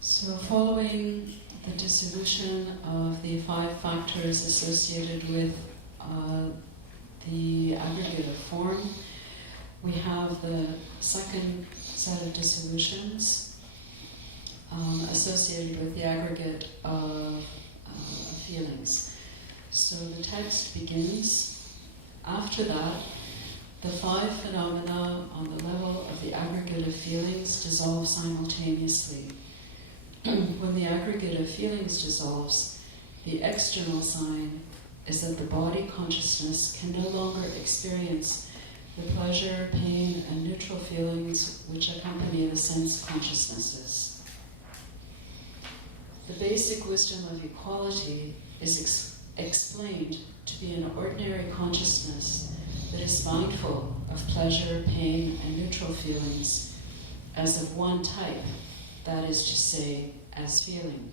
So following the dissolution of the 5 factors associated with the aggregate of form, we have the second set of dissolutions associated with the aggregate of feelings. So the text begins, after that, the 5 phenomena on the level of the aggregate of feelings dissolve simultaneously. When the aggregate of feelings dissolves, the external sign is that the body consciousness can no longer experience the pleasure, pain, and neutral feelings which accompany the sense consciousnesses. The basic wisdom of equality is explained to be an ordinary consciousness that is mindful of pleasure, pain, and neutral feelings as of one type, that is to say, as feeling.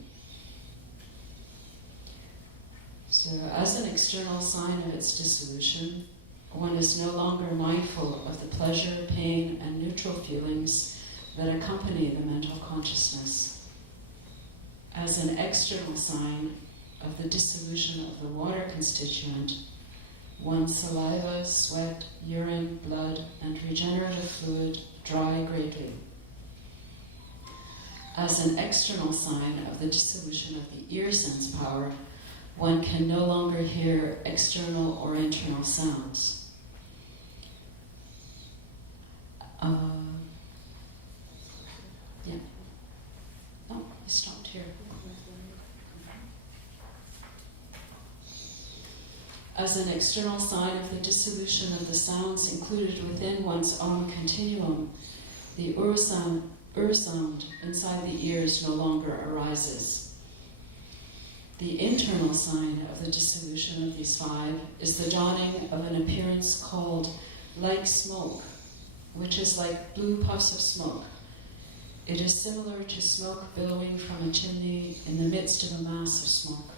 So, as an external sign of its dissolution, one is no longer mindful of the pleasure, pain, and neutral feelings that accompany the mental consciousness. As an external sign of the dissolution of the water constituent, one's saliva, sweat, urine, blood, and regenerative fluid dry greatly. As an external sign of the dissolution of the ear sense power, one can no longer hear external or internal sounds. Yeah. No, he stopped here. As an external sign of the dissolution of the sounds included within one's own continuum, the ur-sound inside the ears no longer arises. The internal sign of the dissolution of these five is the dawning of an appearance called like smoke, which is like blue puffs of smoke. It is similar to smoke billowing from a chimney in the midst of a mass of smoke.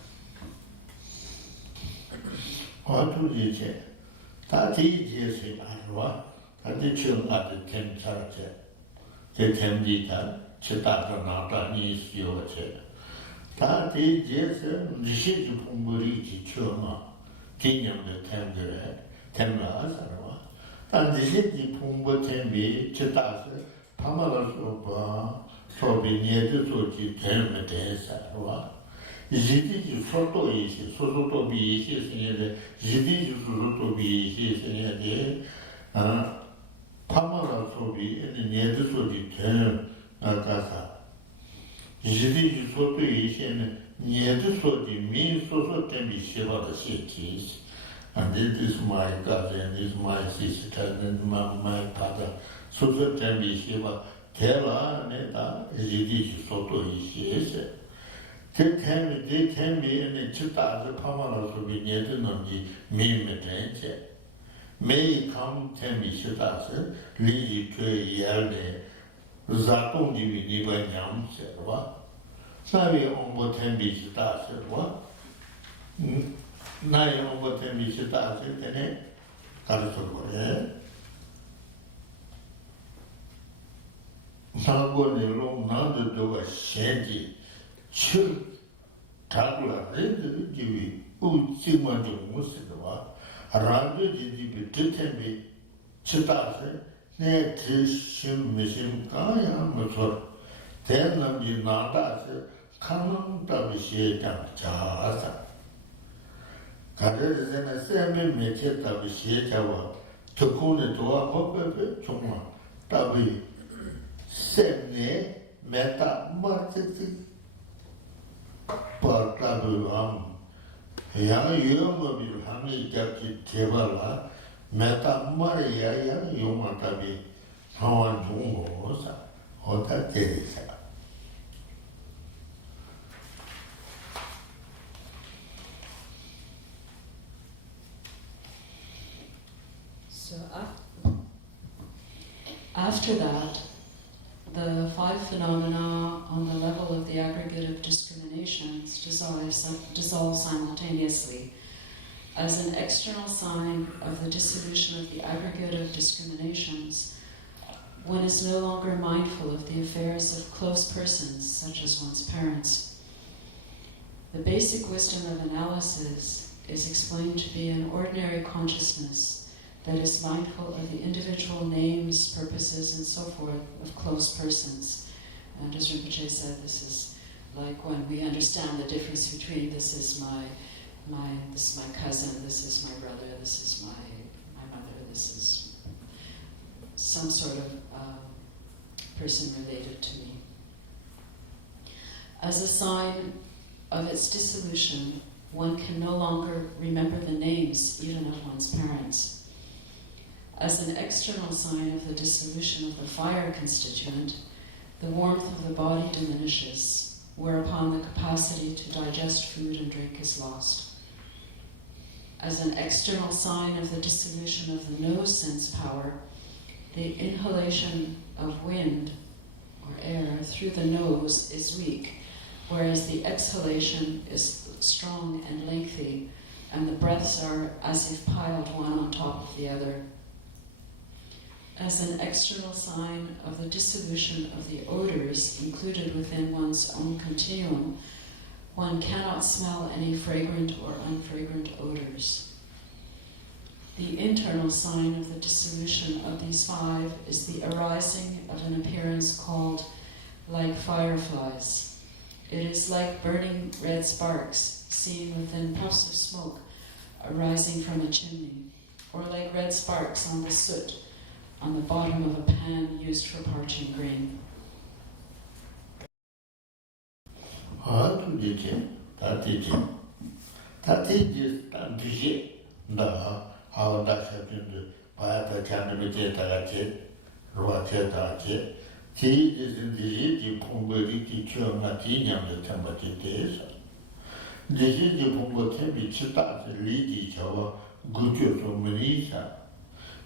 Jidiji soto ishi, soto bi ishi sinyade, jidiji soto bi ishi sinyade, pamara sobi, nyede soji ten kasa. Jidiji soto ishi, nyede soji, mi soso tenbi shiva da sheti. And this is my cousin, this is my sister, and my father. Soso tenbi shiva, tela neta, jidiji soto ishi. They can be in a chita, the Pamala to be near the Nondi, me metenche. May come Tembi Chitas, Liji to Yelde, Zaton di Nibanyam, said what? Savi on Tembi Chitas, said what? Nine on Tembi Chitas, said it? Carso, eh? Nagoni long, none do a shanty. Chur Tagla, Red Givi, Utsima Musima, Randu Jibi Titembi, Chitase, Netishim Mishim Kaya Musor, Tenam di Nadase, Kanam Tabishi Jasa. Kader is in a semi Mete Tabishi Java, Tukuni Toa Hope, Chuma, Tabi, Semne, Meta, Martin. Portabu Yang Yomobil Hami Jaki Tevala, Meta Maria Yomatabi, Hawan Jungosa, Ota Teresa. So after that, the five phenomena on the level of the aggregate of discriminations dissolve simultaneously. As an external sign of the dissolution of the aggregate of discriminations, one is no longer mindful of the affairs of close persons, such as one's parents. The basic wisdom of analysis is explained to be an ordinary consciousness that is mindful of the individual names, purposes, and so forth of close persons. And as Rinpoche said, this is like when we understand the difference between this is my cousin, this is my brother, this is my mother, this is some sort of person related to me. As a sign of its dissolution, one can no longer remember the names even of one's parents. As an external sign of the dissolution of the fire constituent, the warmth of the body diminishes, whereupon the capacity to digest food and drink is lost. As an external sign of the dissolution of the nose sense power, the inhalation of wind or air through the nose is weak, whereas the exhalation is strong and lengthy, and the breaths are as if piled one on top of the other. As an external sign of the dissolution of the odors included within one's own continuum, one cannot smell any fragrant or unfragrant odors. The internal sign of the dissolution of these five is the arising of an appearance called like fireflies. It is like burning red sparks seen within puffs of smoke arising from a chimney, or like red sparks on the soot on the bottom of a pan used for parching grain.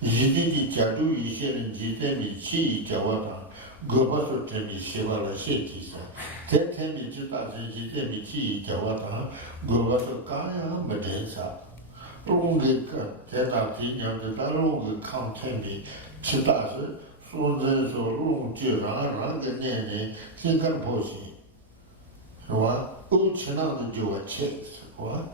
Jididi Jadu Yishen Jidemi Chi Jawata, Gobato Temi Shivala Shetisa, Tetemi Jita Jidemi Chi Jawata, Gobato Kaya Madensa, Longika, Teta Tina, the Long Contemi, Chitas, Sudan, so Long Jira, Ranganene, Tinkan Posi, what? Uchana the Jua Checks, what?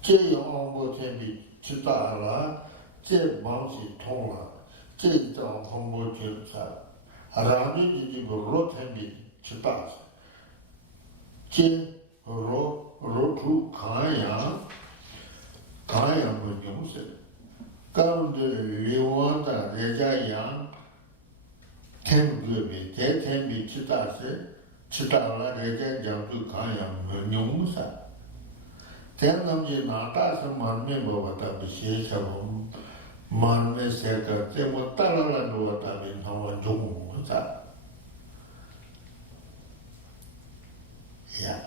Jay Ombo Temi Chitala. 这忙是通了，这张通过检查，然后你这个肉产品吃大些，这肉出看样不用是，刚的流亡的人家养，天个别，这天比吃大些，吃大了人家讲就看样不用是，这样咱们就拿大什么面包把它给写下我们。 Man me seka te mo talala no tabi hawa jungu ta. Yeah.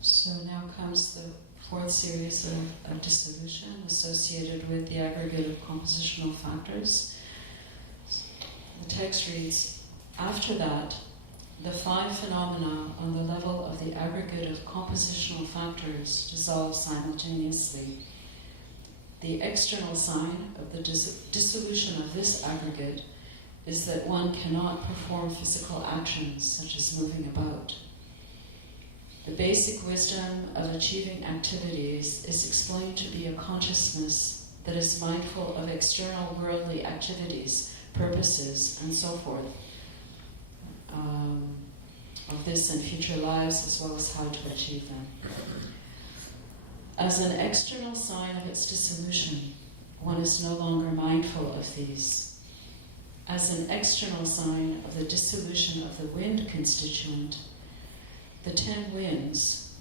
So now comes the fourth series of dissolution associated with the aggregate of compositional factors. The text reads, after that, the five phenomena on the level of the aggregate of compositional factors dissolve simultaneously. The external sign of the dissolution of this aggregate is that one cannot perform physical actions such as moving about. The basic wisdom of achieving activities is explained to be a consciousness that is mindful of external worldly activities, purposes, and so forth. Of this and future lives, as well as how to achieve them. As an external sign of its dissolution, one is no longer mindful of these. As an external sign of the dissolution of the wind constituent, the 10 winds,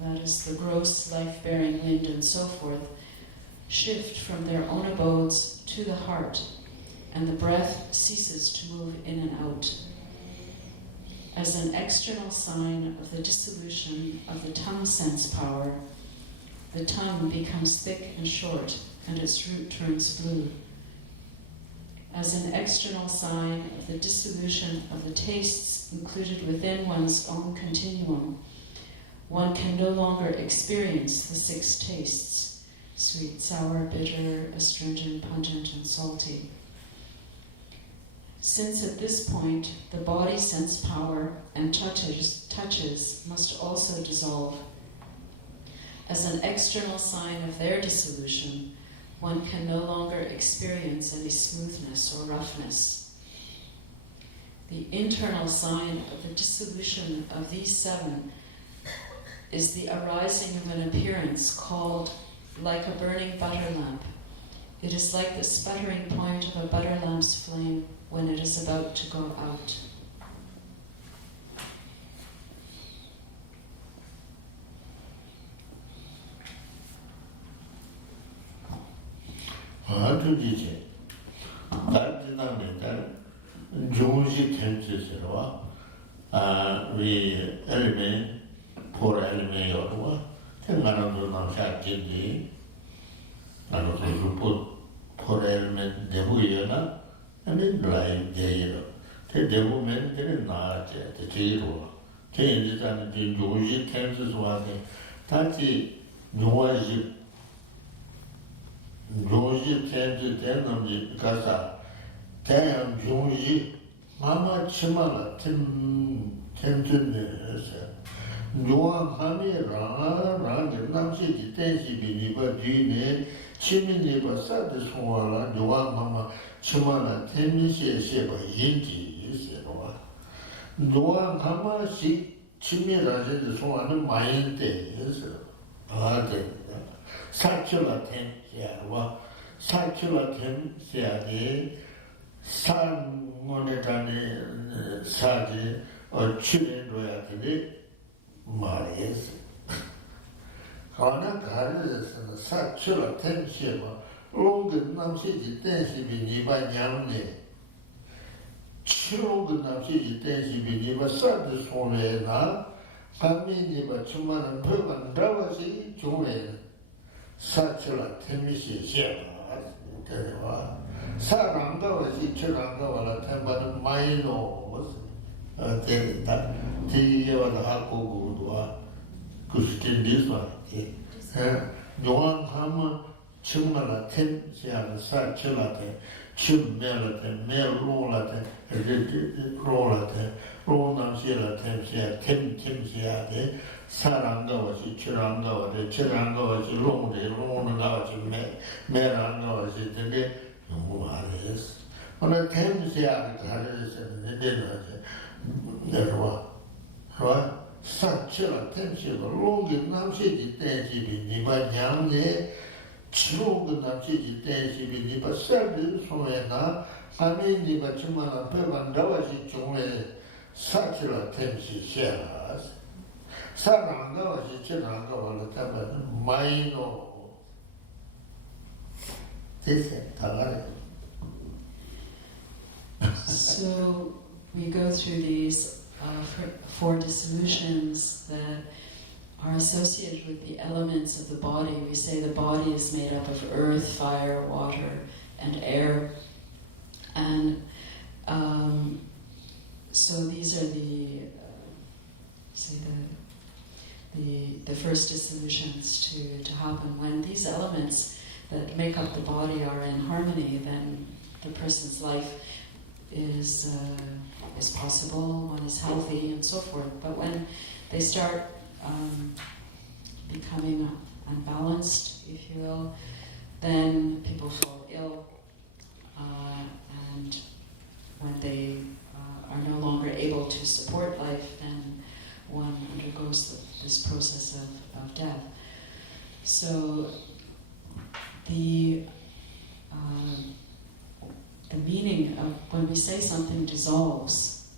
that is the gross life-bearing wind and so forth, shift from their own abodes to the heart, and the breath ceases to move in and out. As an external sign of the dissolution of the tongue sense power, the tongue becomes thick and short, and its root turns blue. As an external sign of the dissolution of the tastes included within one's own continuum, one can no longer experience the 6 tastes: sweet, sour, bitter, astringent, pungent, and salty. Since at this point the body sense power and touches must also dissolve, as an external sign of their dissolution, one can no longer experience any smoothness or roughness. The internal sign of the dissolution of these 7 is the arising of an appearance called like a burning butter lamp. It is like the sputtering point of a butter lamp's flame when it is about to go out. And then like jail. The woman didn't not the jail. Changes and the Joji Kansas was Tati Noisy Kansas then on the Gaza. Tam Joji Mama Chimala Tim Nuang Hami Rang, Namsi, Tensi, Biniba, Dine, Chiminiba, Sadi Swala, Nuang Mama, Chimana, Temisi, Sheba, Yinji, Sewa. Nuang Hama, Chimiraja, Swana, Mayente, Satchula Tem, Yawa, Satchula Tem, Siade, San Monetane, Sadi, or Children Royatade, Maris. Hana Garis and Satchula Tem, Sheba, Long Namsi, Tensi, Biniba, Yamne. Children Namsi, Tensi, Biniba, Sadi Swala, Haminiba, Chumana, Perman, Ravasi, Jume. Satchula Temisi Sheba, Saranga was each Ranga, Temple Mino was the Haku, Kustin this one. Yuan Hama, Chimala Tem, Satchula, Chim Melate, Mel Rolate, Rolate, Ronam Silla Temsia, Temsia. Saranga was Chiranga, or the Chiranga was long, the long was Meranga was it, and the on a Thames yard, and the dinner, there was right. Such a tension, long enough city, dancing, Niba Yang, long enough city, dancing, Niba Service, Soena, I mean, Niba Chimana, Pevan, Dawasi, Chumwe, such a tension shares. Saranga was Chiranga or the Temple Mino. This is Talari. So we go through these four dissolutions that are associated with the elements of the body. We say the body is made up of earth, fire, water, and air. And so these are the first dissolutions to happen. When these elements that make up the body are in harmony, then the person's life is possible, one is healthy, and so forth. But when they start becoming unbalanced, if you will, then people fall ill, and when they are no longer able to support life, then one undergoes this process of death. So the meaning of when we say something dissolves,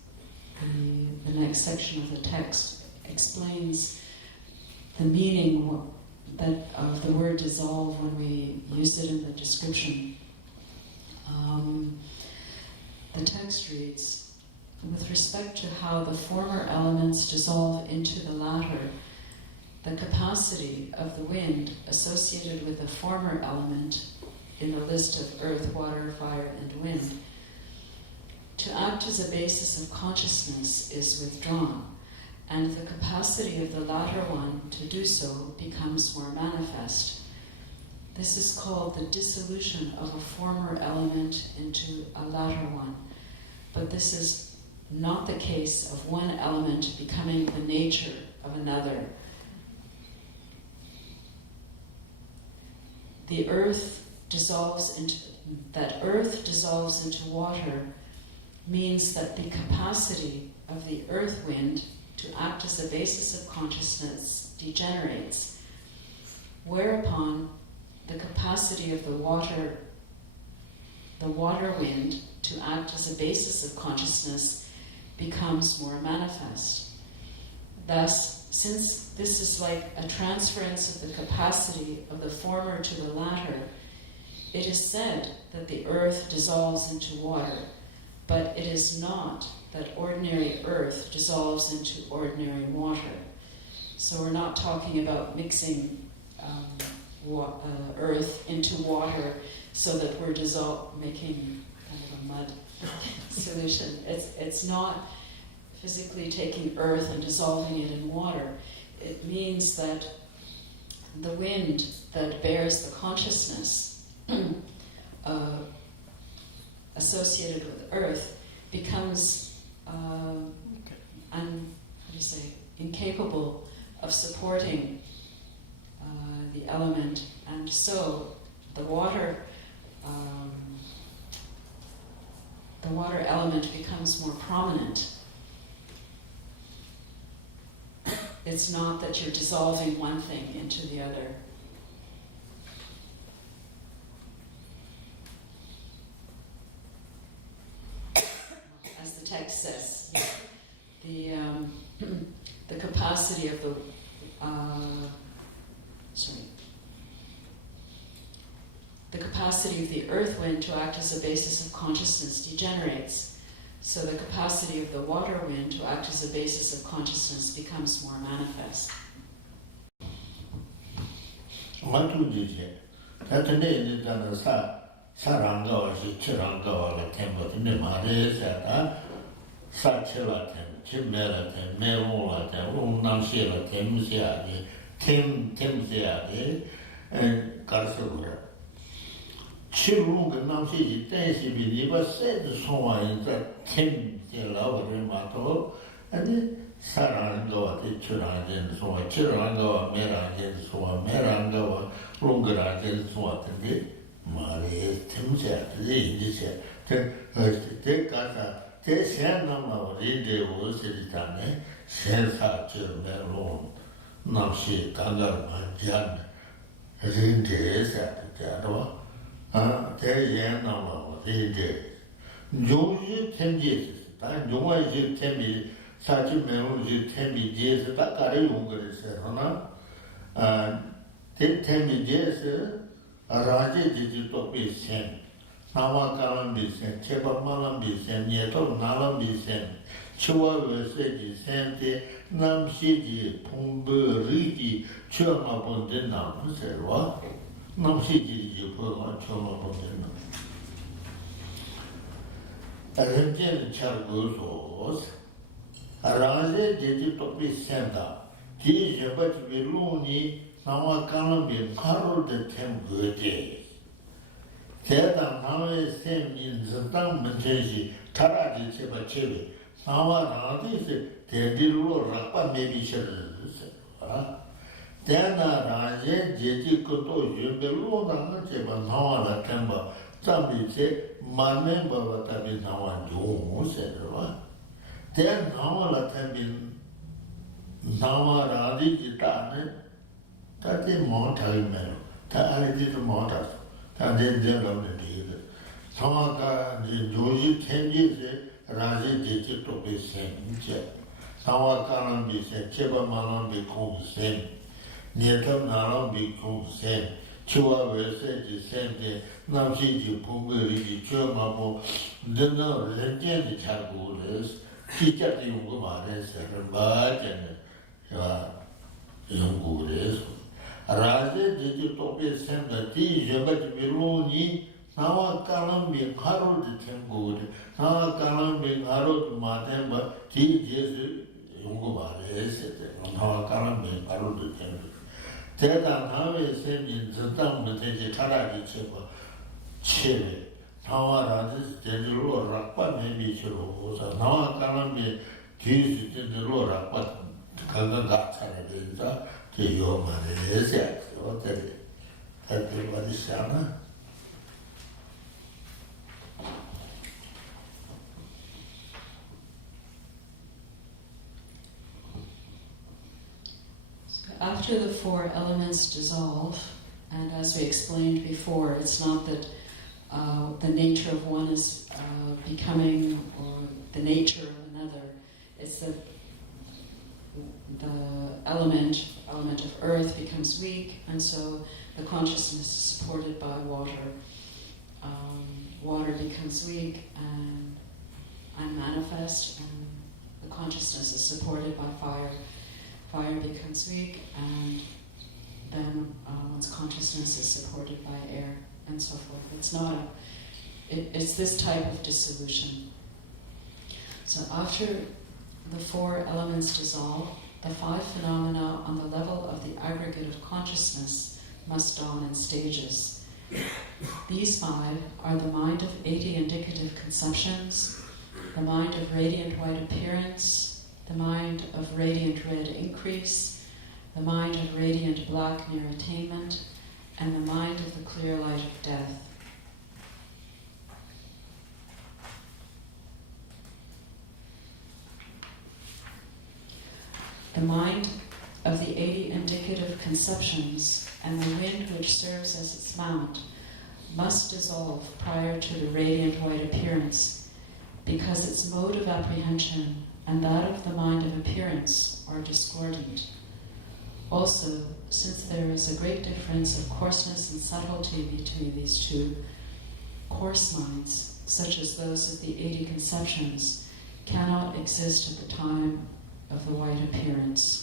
the next section of the text explains the meaning that of the word dissolve when we use it in the description. The text reads, with respect to how the former elements dissolve into the latter, the capacity of the wind associated with the former element in the list of earth, water, fire, and wind to act as a basis of consciousness is withdrawn, and the capacity of the latter one to do so becomes more manifest. This is called the dissolution of a former element into a latter one, but this is not the case of one element becoming the nature of another. The earth dissolves into water means that the capacity of the earth wind to act as a basis of consciousness degenerates, whereupon the capacity of the water wind to act as a basis of consciousness becomes more manifest. Thus, since this is like a transference of the capacity of the former to the latter, it is said that the earth dissolves into water, but it is not that ordinary earth dissolves into ordinary water. So we're not talking about mixing earth into water so that we're making kind of a mud solution. It's not physically taking earth and dissolving it in water. It means that the wind that bears the consciousness associated with earth becomes incapable of supporting the element, and so the water element becomes more prominent. It's not that you're dissolving one thing into the other. As the text says, the capacity of the the capacity of the earth wind to act as a basis of consciousness degenerates. So the capacity of the water wind to act as a basis of consciousness becomes more manifest. Chirung Namsi, Tensi, Viva said the Soin that Tim, the lover in Mato, and then Sarango, the Churangan, so a Chirango, Merangan, so a Merango, Lungarangan, so what and did. Maria Tim said, they said, take us a Tessanama, Rinde was it done, Sensa, Melon, Namsi, Kangar, Jan, Rinde said, Jadwa. 대연 나와 이제 요지 텐지 다 요아지 텐비 사지 메모지 텐비 제스 다 가려 용 그랬어요. 하나 텐비 제스 아라제 지지 또 비센 나와 가는 비센 제법만한 비센 예도 나는 비센 치와외세지 센테 남시지 풍부리지 처마 본데 남세로 남시지지 보고 처음 보면 아름제는 잘 보소 아라제 제지 토피 센다 디제바지 빌로니 나와 가는 카로데 템거데 제가 나의 셈인 저당 문제지 타라지 제바 제비 나와 나디스 대딜로 락바 메비셔를 대나 라제 제지 것도 윤별로 나는 제가 나와라 템바 잠비제 만men 바바타비 나와 용세르와 대 나와라 템빈 나와라디 기타네 다데 모타이메 다 알지도 못하서 다데 제로는 디데 상화가 조지 텐지제 라제 제지 또 비센제 상화가는 비세 제바만은 비공센 Nietam naram bhikkhu sen, chiwa vese ji sen de, namshi ji pungari ji chua mabu, dana renjen ji chargu res, chi chati yungu ma res, ramba jane, yungu res. Raja ji tope sen da ti jabat viluni, nawa kalam bi harod tembu, nawa kalam bi harod ma temba, ti jesu yungu ma res, nawa kalam bi harod tembu. 대단 나의 생긴 저당 문제지 차라리 제거 체외 나와라지 제대로 락바 메미치로 오서 나와 가는데 뒤에 제대로 락바 가가가 차례된다 제요만에 해세 어때 다들 받으시잖아 After the four elements dissolve, and as we explained before, it's not that the nature of one is becoming or the nature of another. It's that the element of earth becomes weak, and so the consciousness is supported by water. Water becomes weak and unmanifest, and the consciousness is supported by fire. Fire becomes weak, and then one's consciousness is supported by air, and so forth. It's this type of dissolution. So after the four elements dissolve, the five phenomena on the level of the aggregate of consciousness must dawn in stages. These five are the mind of 80 indicative conceptions, the mind of radiant white appearance, the mind of radiant red increase, the mind of radiant black near attainment, and the mind of the clear light of death. The mind of the 80 indicative conceptions and the wind which serves as its mount must dissolve prior to the radiant white appearance, because its mode of apprehension and that of the mind of appearance are discordant. Also, since there is a great difference of coarseness and subtlety between these two, coarse minds, such as those of the 80 conceptions, cannot exist at the time of the white appearance.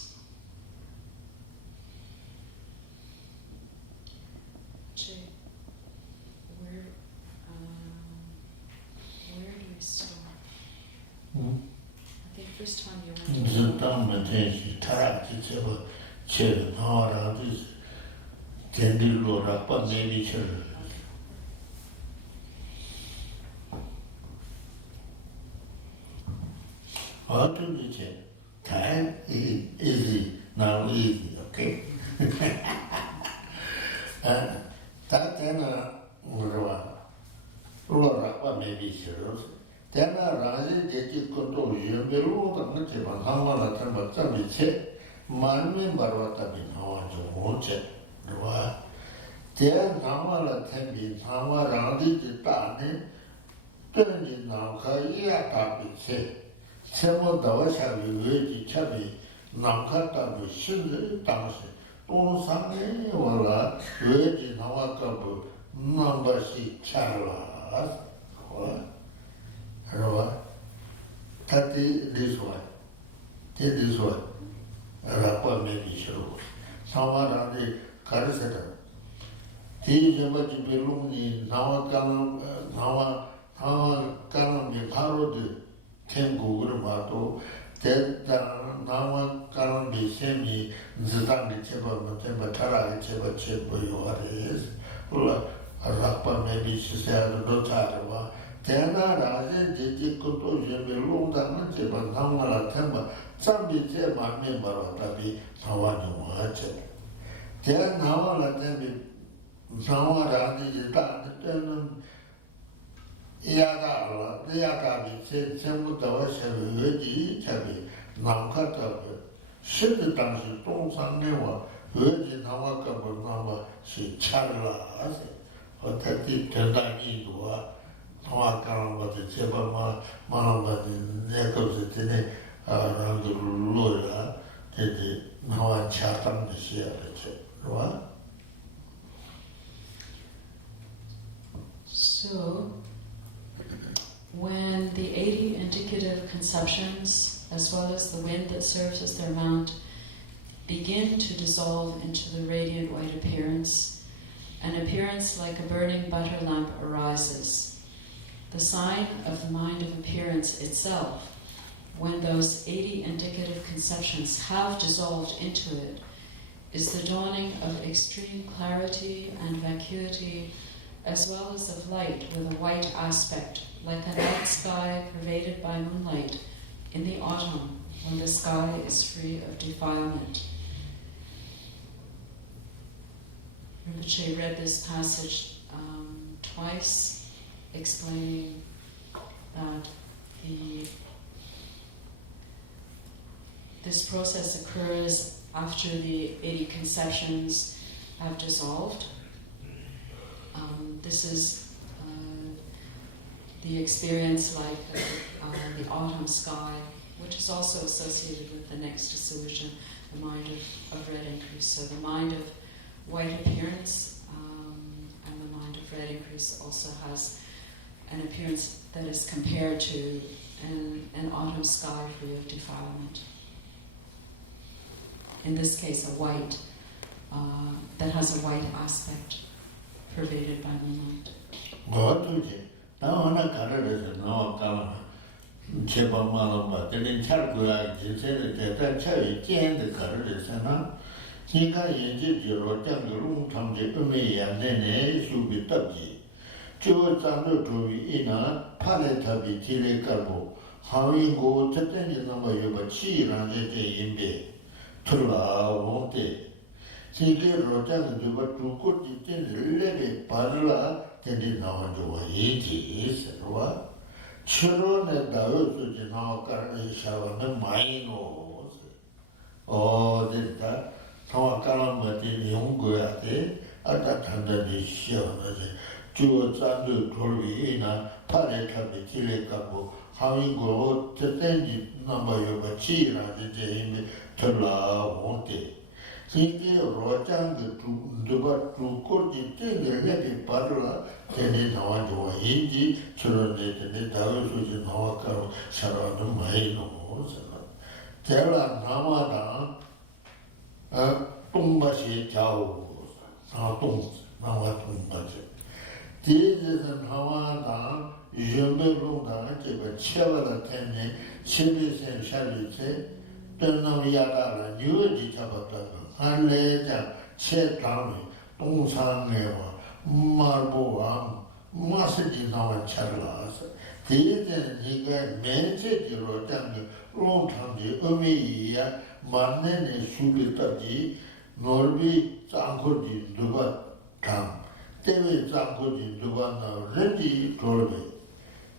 Where do we start? I think first time you went time is easy, now easy, okay? Then maybe sure. Then I did control you, the road of the Tibetan, how much about some check, Manmin Barata bin Hawa to watch it. Then Nama attending Hama Randi the Tani, turned in now, Kaya said. Several dollars have been very chubby, Nankata with Shindy, Tansi, Lobsang, or Virgin Hawakabu, number 6 Charlas. That is this one. This one. Rapa maybe sure. Someone on the Karisata. These are what you belong in Nawakalam, Parod. Tengu Mato, that Nama Karan be semi, Zidang Cheba, Tara, Cheba, you are Rapa, maybe she said, Rotarava. Then I did conclusion belong to Cheba, Nama Temba, some be said my member of Tabi, Tawani watch it. Then now let them be Zawara did that. Yada, the Yada, said some dollars have already tabi, Nankata, should the dance don't never, Virgin Hawaka number, she Charla, or that it turned out into a Hawaka, but the Cheba Mama, the neck of the Tene, around the Lula, the Hawa Chatham, the Sierra, right? So, when the 80 indicative conceptions, as well as the wind that serves as their mount, begin to dissolve into the radiant white appearance, an appearance like a burning butter lamp arises. The sign of the mind of appearance itself, when those 80 indicative conceptions have dissolved into it, is the dawning of extreme clarity and vacuity, as well as of light with a white aspect, like a night sky pervaded by moonlight in the autumn when the sky is free of defilement. Rinpoche read this passage twice, explaining that this process occurs after the 80 conceptions have dissolved. This is the experience like the autumn sky, which is also associated with the next dissolution, the mind of red increase. So the mind of white appearance and the mind of red increase also has an appearance that is compared to an autumn sky free of defilement. In this case, a white that has a white aspect pervaded by moonlight. What do you? Now, I'm not going to know about Chebamala, but then Chargula, you said that Cherry Jan the Carriers, and now he got in your room from the Umi and then it should be dodgy. Joe Zando to be in a palette of the Chile Carbo, Having go to the number of a chi and in bed. Tula won't they? Sige Rotan do what to could it parla than in our do is what? Children and those who did not currently shower the minors. Oh, did that? How calamity young go at it at that under the show. Jewel Sandu Tori in a pallet of the Tilekabo, having go to the number of a cheer and the Jame Tula won't they? Thinking Rotan the what to could it the levy parla, then in our door, Indy, children and the those who did not come surround the minors. There are Namada, Tumbashi Chow, Nama Tumbashi. This is an Havana, Jumberunda, Chevala Tene, Chivis and Chalite, Dunam Yada, New Ditabata, Hanleta, Chetami, Tumsan, Marboam, Massage our Charlas. This is he got many Rotan, Rontan, Umiya, Manen, Subitaji, Norby, Sankodi, Duba, Tam. David Zankodi, the one ready Torbe.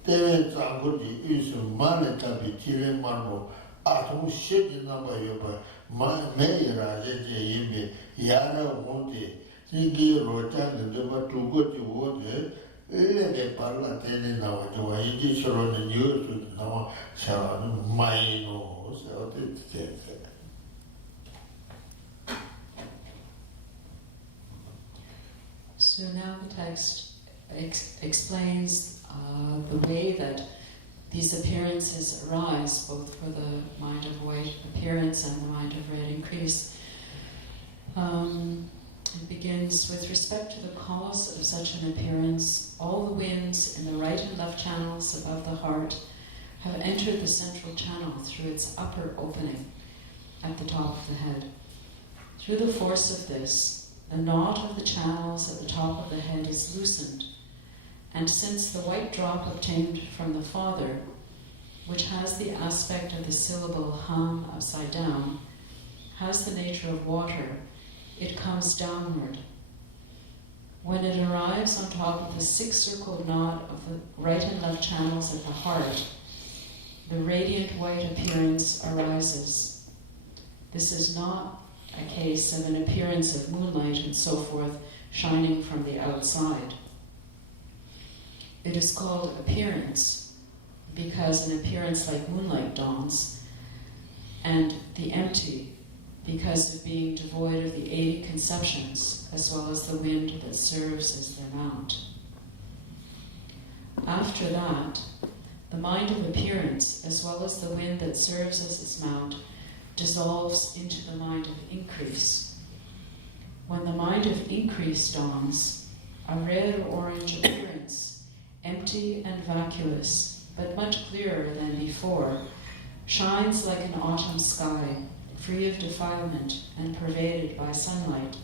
David Zankodi is a Manetabi Tile Marmo, Atom Shady number of Mayra, Yime, Yara Monte, Sigi Rotan, and the two good to water, Lebe Parla Tene now, to a Yiddish on the news with now, Sharon, Mino, so that's So now the text explains the way that these appearances arise, both for the mind of white appearance and the mind of red increase. It begins with respect to the cause of such an appearance. All the winds in the right and left channels above the heart have entered the central channel through its upper opening at the top of the head. Through the force of this, the knot of the channels at the top of the head is loosened, and since the white drop obtained from the Father, which has the aspect of the syllable hum upside down, has the nature of water, it comes downward. When it arrives on top of the six-circled knot of the right and left channels at the heart, the radiant white appearance arises. This is not a case of an appearance of moonlight and so forth shining from the outside. It is called appearance because an appearance like moonlight dawns, and the empty because of being devoid of the 80 conceptions as well as the wind that serves as their mount. After that, the mind of appearance as well as the wind that serves as its mount dissolves into the mind of increase. When the mind of increase dawns, a red or orange appearance, empty and vacuous, but much clearer than before, shines like an autumn sky, free of defilement and pervaded by sunlight.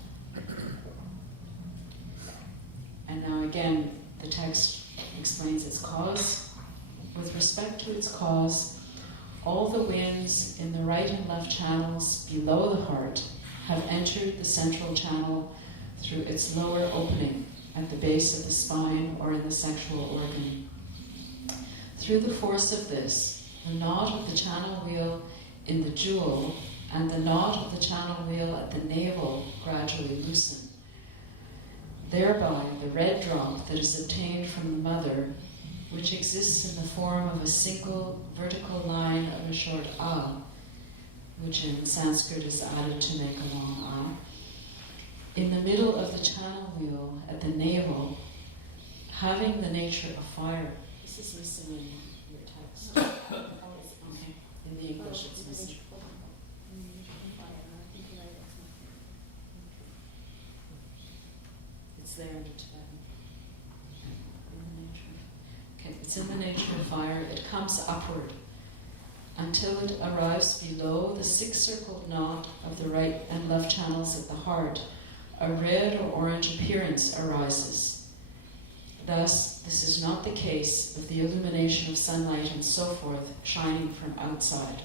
And now again, the text explains its cause. With respect to its cause, all the winds in the right and left channels below the heart have entered the central channel through its lower opening at the base of the spine or in the sexual organ. Through the force of this, the knot of the channel wheel in the jewel and the knot of the channel wheel at the navel gradually loosen. Thereby, the red drop that is obtained from the mother, which exists in the form of a single vertical line of a short A, which in Sanskrit is added to make a long A, in the middle of the channel wheel at the navel, having the nature of fire. This is missing in your text. Okay. In the English it's missing. It's there in the Tibetan. Okay, it's in the nature of fire. It comes upward until it arrives below the six-circled knot of the right and left channels at the heart. A red or orange appearance arises. Thus, this is not the case with the illumination of sunlight and so forth shining from outside.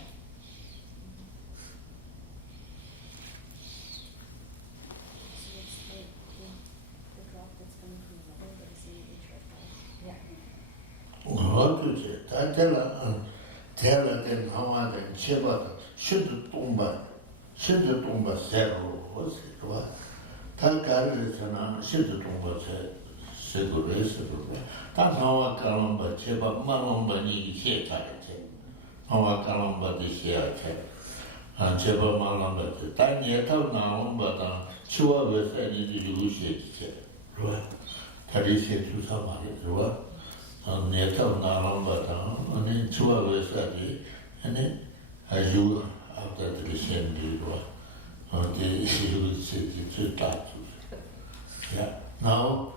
Now,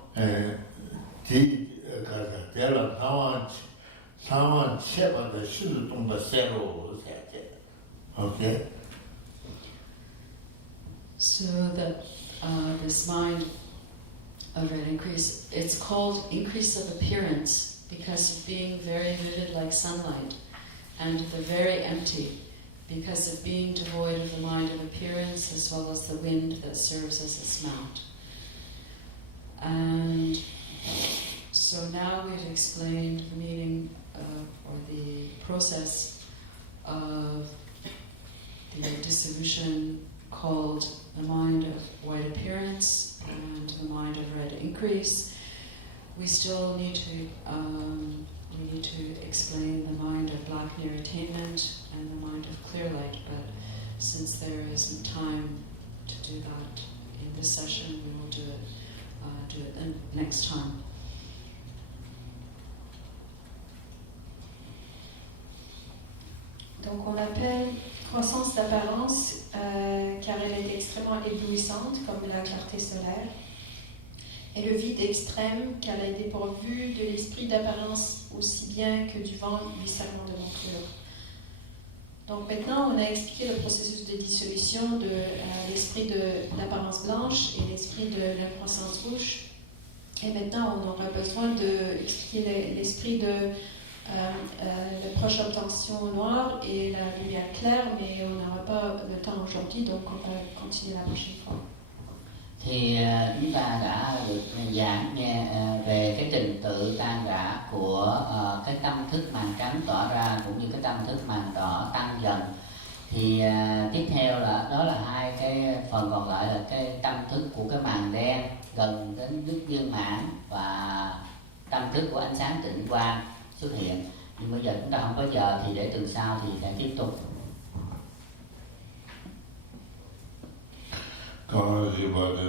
okay? So that this mind of an increase, it's called increase of appearance because of being very vivid like sunlight, and the very empty because of being devoid of the mind of appearance as well as the wind that serves as its mount. And so now we've explained the meaning or the process of the dissolution called the mind of white appearance and the mind of red increase. We still need to explain the mind of black near attainment and the mind of clear light, but since there isn't time to do that in this session, we will do it next time. Donc on appelle croissance d'apparence car elle est extrêmement éblouissante comme la clarté solaire, et le vide extrême car elle est dépourvue de l'esprit d'apparence aussi bien que du vent du serment de monture. Donc maintenant on a expliqué le processus de dissolution de l'esprit d'apparence blanche et l'esprit de la croissance rouge, et maintenant on aura besoin d'expliquer l'esprit de la proche obtention noire et la lumière claire, mais on n'aura pas le temps aujourd'hui, donc on va continuer la prochaine fois. Thì chúng ta đã được giảng nghe về cái trình tự tan rã của cái tâm thức màn trắng tỏa ra cũng như cái tâm thức màn đỏ tăng dần. Thì tiếp theo đó là hai cái phần còn lại là cái tâm thức của cái màn đen gần đến đức viên mãn và tâm thức của ánh sáng tịnh quang xuất hiện. Nhưng bây giờ chúng ta không có giờ thì để tuần sau thì sẽ tiếp tục. Rinpoche